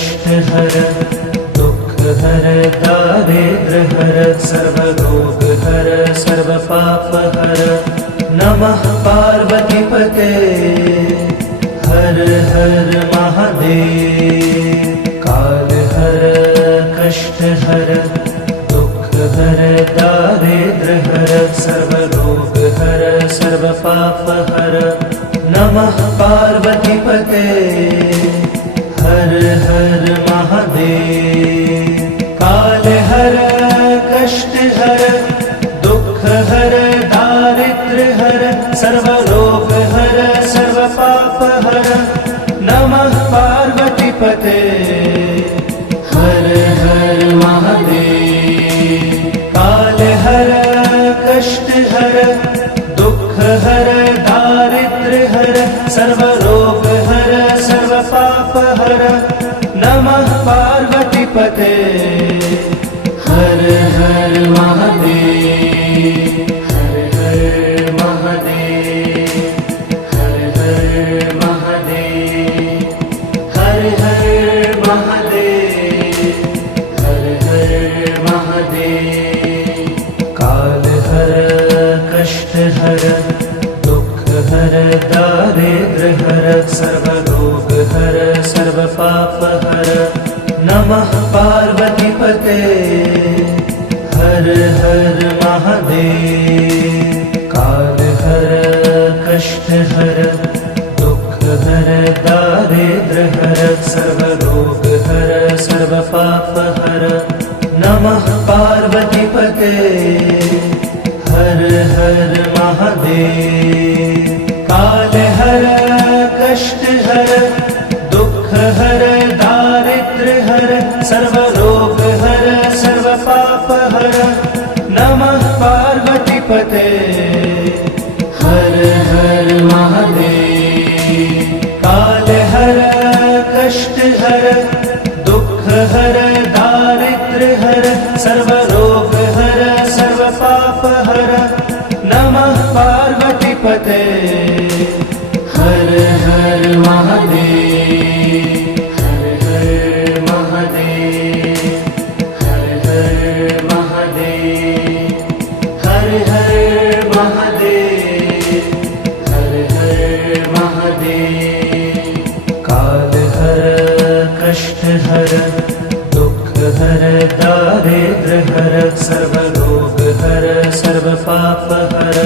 कष्ट हर दुख हर दारिद्र हर सर्व रोग हर सर्व पाप हर नमः पार्वती पते हर हर महादेव। काल हर कष्ट हर दुख हर दारिद्र हर सर्व रोग हर सर्व पाप हर नमः पार्वती पते हर हर महादेव। काल हर कष्ट हर दुख हर दारिद्र हर सर्व रोग हर सर्व पाप हर नमः पार्वती पते हर हर महादेव। काल हर कष्ट हर दुख हर दारिद्र हर सर्व रोग हर सर्व पाप हर नमः पार्वती पते हर हर महादेव। हर हर महादेव हर हर महादेव हर हर महादेव हर हर महादेव। काल हर कष्ट हर दुख हर दारिद्र हर सर्व रोग हर सर्व पाप हर नमः पार्वती पते हर हर महादेव। काल हर कष्ट हर दुख हर दारिद्र हर सर्व रोग हर सर्व पाप हर नमः पार्वती पते हर हर महादेव। काल हर कष्ट हर दुख हर दारिद्र हर सर्व रोग हर सर्व पाप हर नमः पार्वती पते हर हर महादेव। काल हर कष्ट हर दुख हर दारिद्र हर सर्व रोग हर सर्व पाप हर नमः पार्वती पते हर हर महादेव। हर हर महादेव हर हर महादेव हर हर महादेव हर हर महादेव। काल हर कष्ट हर दुख हर दारिद्र हर सर्व रोग हर सर्व पाप हर